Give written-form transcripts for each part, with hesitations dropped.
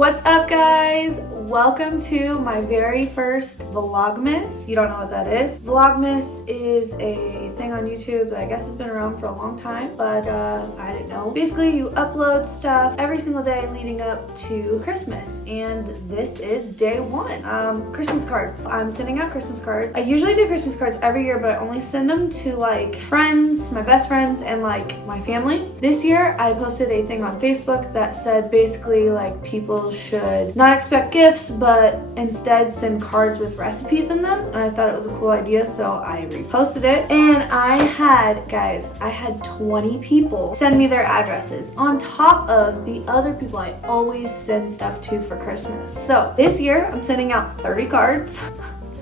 What's up, guys? Welcome to my very first Vlogmas. You don't know what that is? Vlogmas is a thing on YouTube that I guess has been around for a long time, but I didn't know. Basically, you upload stuff every single day leading up to Christmas, and this is day one. Christmas cards. I'm sending out Christmas cards. I usually do Christmas cards every year, but I only send them to like friends, my best friends, and like my family. This year, I posted a thing on Facebook that said basically like people should not expect gifts, but instead send cards with recipes in them, and I thought it was a cool idea, so I reposted it. And I had 20 people send me their addresses on top of the other people I always send stuff to for Christmas. So this year I'm sending out 30 cards.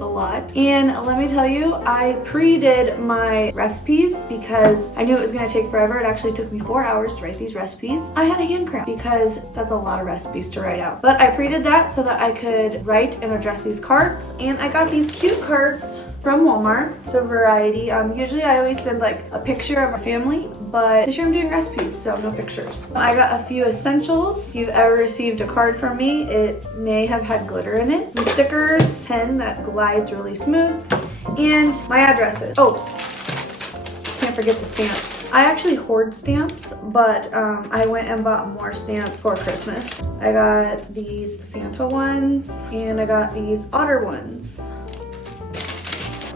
A lot. And let me tell you, I pre-did my recipes because I knew it was going to take forever. It actually took me 4 hours to write these recipes. I had a hand cramp because that's a lot of recipes to write out. But I pre-did that so that I could write and address these cards. And I got these cute cards from Walmart. It's a variety. Usually I always send like a picture of our family, but this year I'm doing recipes, so no pictures. I got a few essentials. If you've ever received a card from me, it may have had glitter in it. Some stickers, pen that glides really smooth, and my addresses. Oh, can't forget the stamps. I actually hoard stamps, but I went and bought more stamps for Christmas. I got these Santa ones, and I got these otter ones.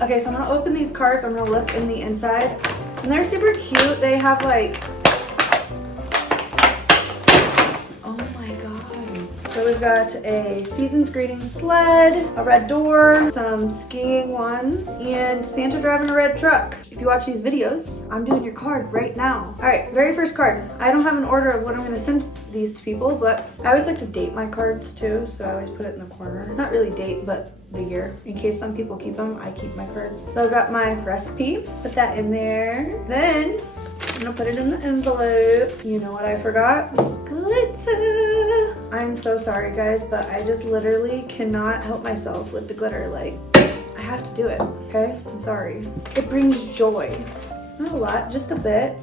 Okay, so I'm gonna open these cards. I'm gonna look in the inside, and they're super cute. They have like, oh my god. So we've got a season's greetings sled, a red door, some skiing ones, and Santa driving a red truck. If you watch these videos, I'm doing your card right now. All right, very first card. I don't have an order of when I'm gonna send these to people, but I always like to date my cards too, so I always put it in the corner. Not really date, but the year. In case some people keep them, I keep my cards. So I got my recipe, put that in there. Then I'm gonna put it in the envelope. You know what I forgot? Glitter. I'm so sorry guys, but I just literally cannot help myself with the glitter. Like, I have to do it, okay? I'm sorry. It brings joy. Not a lot, just a bit.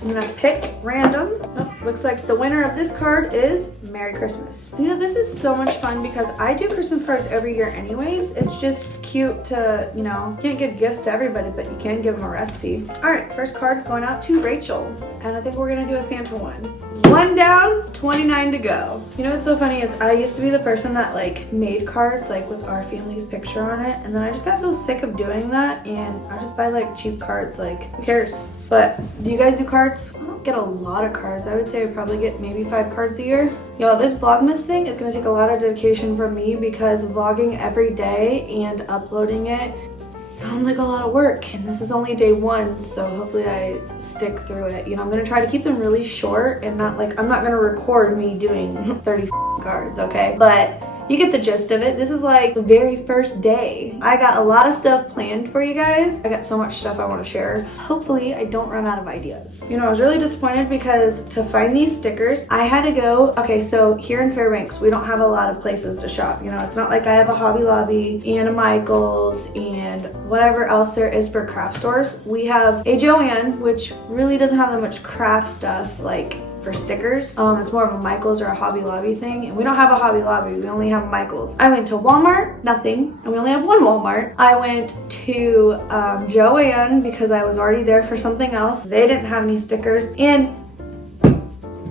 I'm gonna pick random. Oh, looks like the winner of this card is Merry Christmas. You know, this is so much fun because I do Christmas cards every year anyways. It's just cute to, you know, can't give gifts to everybody, but you can give them a recipe. All right, first card is going out to Rachel. And I think we're gonna do a Santa one. 1 down, 29 to go. You know what's so funny is I used to be the person that like made cards like with our family's picture on it. And then I just got so sick of doing that, and I just buy like cheap cards, like who cares? But do you guys do cards? I don't get a lot of cards. I would say I probably get maybe 5 cards a year. Yo, this Vlogmas thing is gonna take a lot of dedication from me because vlogging every day and uploading it sounds like a lot of work, and this is only day one, so hopefully I stick through it. You know, I'm gonna try to keep them really short and not like, I'm not gonna record me doing 30 cards, okay? But you get the gist of it. This is like the very first day. I got a lot of stuff planned for you guys. I got so much stuff I want to share. Hopefully I don't run out of ideas. You know, I was really disappointed because to find these stickers, I had to go, okay, so here in Fairbanks, we don't have a lot of places to shop. You know, it's not like I have a Hobby Lobby and a Michael's and whatever else there is for craft stores. We have a Joann, which really doesn't have that much craft stuff like for stickers. It's more of a Michael's or a Hobby Lobby thing, and we don't have a Hobby Lobby, we only have Michael's. I went to Walmart, nothing, and we only have one Walmart. I went to Joann because I was already there for something else. They didn't have any stickers, and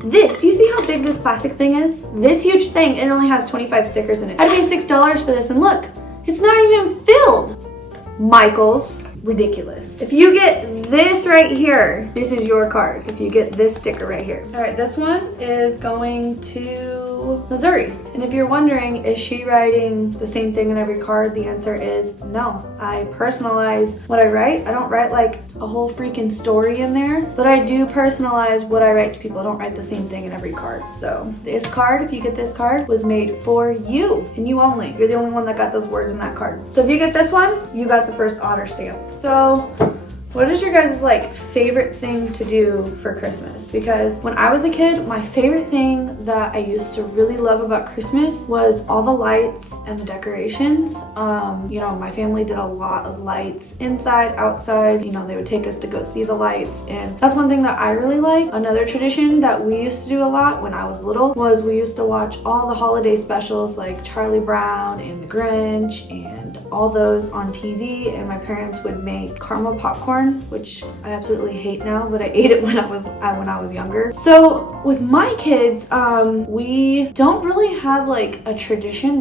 this, do you see how big this plastic thing is? This huge thing, it only has 25 stickers in it. I paid $6 for this, and look, it's not even filled. Michael's, ridiculous. If you get this right here, this is your card. If you get this sticker right here. All right, this one is going to Missouri. And if you're wondering, is she writing the same thing in every card? The answer is no. I personalize what I write. I don't write like a whole freaking story in there, but I do personalize what I write to people. I don't write the same thing in every card. So this card, if you get this card, was made for you and you only. You're the only one that got those words in that card. So if you get this one, you got the first otter stamp. So What is your guys' like favorite thing to do for Christmas? Because when I was a kid, my favorite thing that I used to really love about Christmas was all the lights and the decorations. You know, my family did a lot of lights inside, outside. You know, they would take us to go see the lights, and that's one thing that I really like. Another tradition that we used to do a lot when I was little was we used to watch all the holiday specials like Charlie Brown and the Grinch and all those on TV, and my parents would make caramel popcorn, which I absolutely hate now, but I ate it when I was younger. So with my kids, we don't really have like a tradition.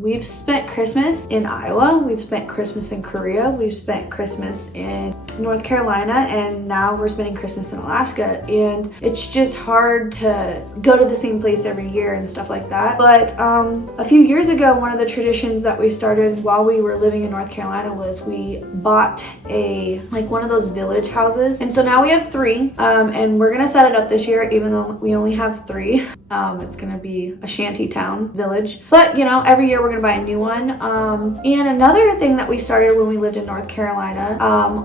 We've spent Christmas in Iowa, we've spent Christmas in Korea, we've spent Christmas in North Carolina, and now we're spending Christmas in Alaska, and it's just hard to go to the same place every year and stuff like that. But a few years ago, one of the traditions that we started while we were living in North Carolina was we bought one of those village houses, and so now we have 3, and we're gonna set it up this year even though we only have 3. It's gonna be a shanty town village, but you know, every year we're gonna buy a new one. And another thing that we started when we lived in North Carolina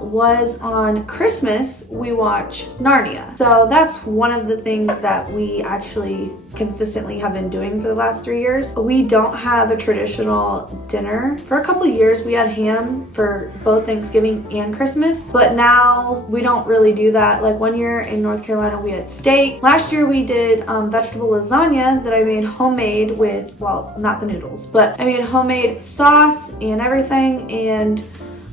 was on Christmas we watch Narnia. So that's one of the things that we actually consistently have been doing for the last 3 years. We don't have a traditional dinner. For a couple years we had ham for both Thanksgiving and Christmas, but now we don't really do that. Like one year in North Carolina we had steak. Last year we did vegetable lasagna that I made homemade with, well, not the noodles, but I made homemade sauce and everything, and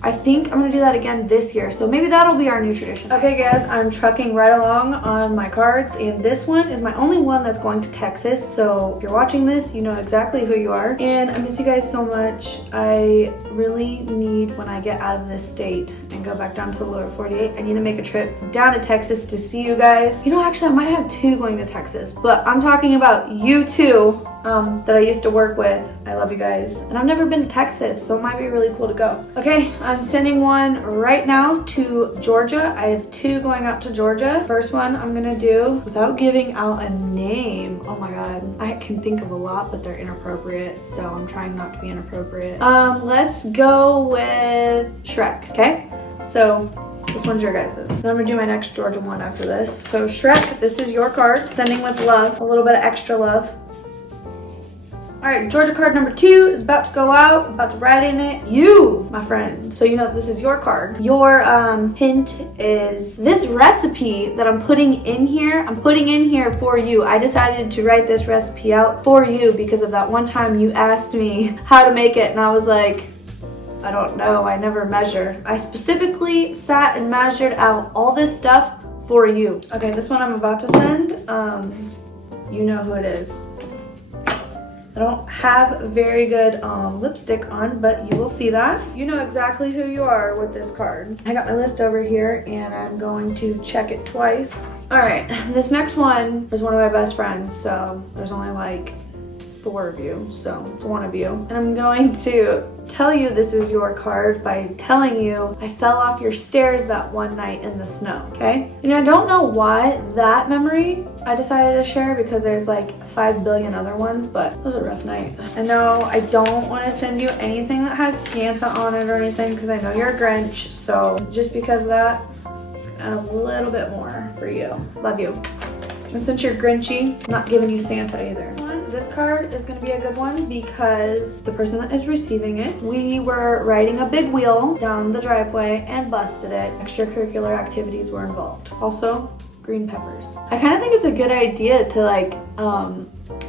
I think I'm gonna do that again this year, so maybe that'll be our new tradition. Okay guys, I'm trucking right along on my cards, and this one is my only one that's going to Texas, so if you're watching this, you know exactly who you are. And I miss you guys so much. I really need, when I get out of this state and go back down to the lower 48, I need to make a trip down to Texas to see you guys. You know, actually I might have 2 going to Texas, but I'm talking about you 2 that I used to work with. I love you guys, and I've never been to Texas, so it might be really cool to go. Okay, I'm sending one right now to Georgia. I have 2 going out to Georgia. First one I'm gonna do without giving out a name. Oh my god, I can think of a lot, but they're inappropriate, so I'm trying not to be inappropriate. Let's go with Shrek. Okay, so this one's your guys's. Then I'm gonna do my next Georgia one after this. So Shrek, this is your card. Sending with love, a little bit of extra love. All right, Georgia card number 2 is about to go out. I'm about to write in it, you, my friend. So you know this is your card. Your hint is this recipe that I'm putting in here. I'm putting in here for you. I decided to write this recipe out for you because of that one time you asked me how to make it, and I was like, I don't know, I never measure. I specifically sat and measured out all this stuff for you. Okay, this one I'm about to send, you know who it is. I don't have very good lipstick on, but you will see that. You know exactly who you are with this card. I got my list over here, and I'm going to check it twice. All right, this next one is one of my best friends, so there's only like 4 of you, so it's one of you. And I'm going to tell you this is your card by telling you I fell off your stairs that one night in the snow, okay? And I don't know why that memory I decided to share, because there's like 5 billion other ones, but it was a rough night. I know I don't want to send you anything that has Santa on it or anything, because I know you're a Grinch, so just because of that, and a little bit more for you. Love you. And since you're Grinchy, I'm not giving you Santa either. This card is going to be a good one because the person that is receiving it, we were riding a big wheel down the driveway and busted it. Extracurricular activities were involved. Also, green peppers. I kind of think it's a good idea to like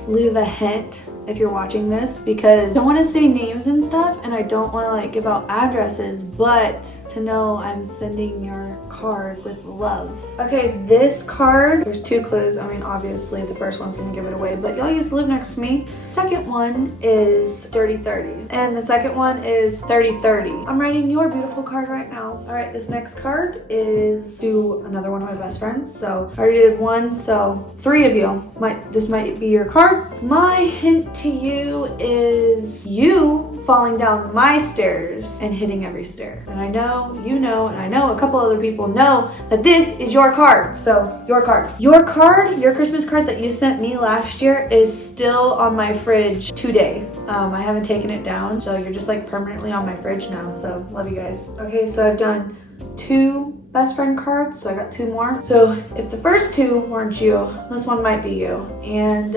leave a hint if you're watching this, because I don't want to say names and stuff, and I don't want to like give out addresses, but to know I'm sending your card with love. Okay, this card, there's 2 clues. I mean, obviously the first one's gonna give it away, but y'all used to live next to me. Second one is 30-30, and the second one is 30-30. I'm writing your beautiful card right now. All right, this next card is to another one of my best friends. So I already did 1, so 3 of you. This might be your card. My hint to you is you falling down my stairs and hitting every stair. And I know, you know, and I know a couple other people know that this is your card. So your card. Your card, your Christmas card that you sent me last year is still on my fridge today. I haven't taken it down, so you're just like permanently on my fridge now. So love you guys. Okay, so I've done 2 best friend cards, so I got 2 more. So if the first 2 weren't you, this one might be you. And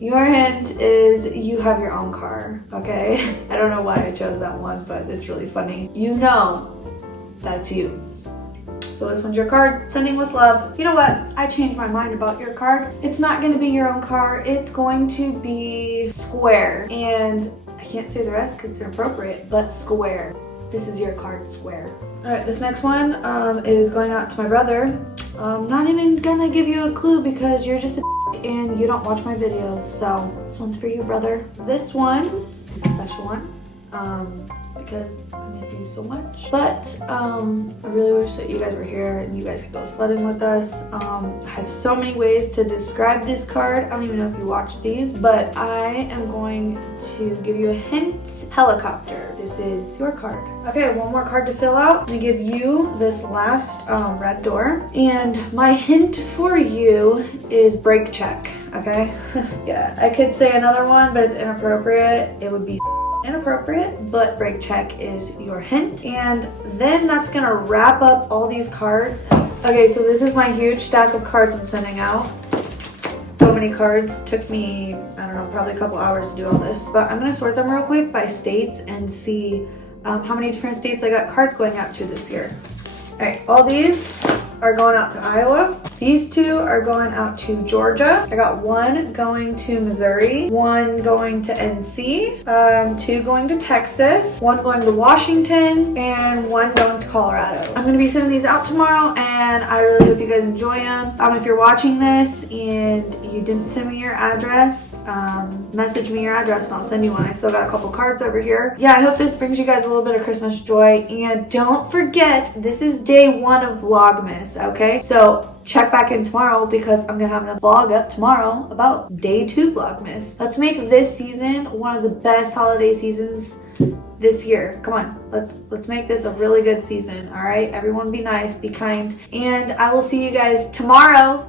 your hint is you have your own car, okay? I don't know why I chose that one, but it's really funny. You know that's you. So this one's your card, sending with love. You know what? I changed my mind about your card. It's not gonna be your own car. It's going to be square. And I can't say the rest because it's inappropriate, but square. This is your card, square. All right, this next one is going out to my brother. I'm not even gonna give you a clue because you're just a and you don't watch my videos. So this one's for you, brother. This one is a special one because I miss you so much. But I really wish that you guys were here and you guys could go sledding with us. I have so many ways to describe this card. I don't even know if you watch these, but I am going to give you a hint. Helicopter. This is your card. Okay, one more card to fill out. I'm gonna give you this last red door. And my hint for you is brake check, okay? Yeah, I could say another one, but it's inappropriate. It would be inappropriate, but brake check is your hint. And then that's gonna wrap up all these cards. Okay, so this is my huge stack of cards I'm sending out. So many cards. Took me, I don't know, probably a couple hours to do all this. But I'm gonna sort them real quick by states and see how many different states I got cards going out to this year. All right, all these are going out to Iowa. These 2 are going out to Georgia. I got 1 going to Missouri, 1 going to NC, 2 going to Texas, 1 going to Washington, and 1 going to Colorado. I'm gonna be sending these out tomorrow and I really hope you guys enjoy them. If you're watching this and you didn't send me your address, message me your address and I'll send you one. I still got a couple cards over here. Yeah, I hope this brings you guys a little bit of Christmas joy. And don't forget, this is day 1 of Vlogmas, okay? So check back in tomorrow because I'm gonna have a vlog up tomorrow about day 2 Vlogmas. Let's make this season one of the best holiday seasons this year. Come on, let's make this a really good season, all right? Everyone be nice, be kind, and I will see you guys tomorrow.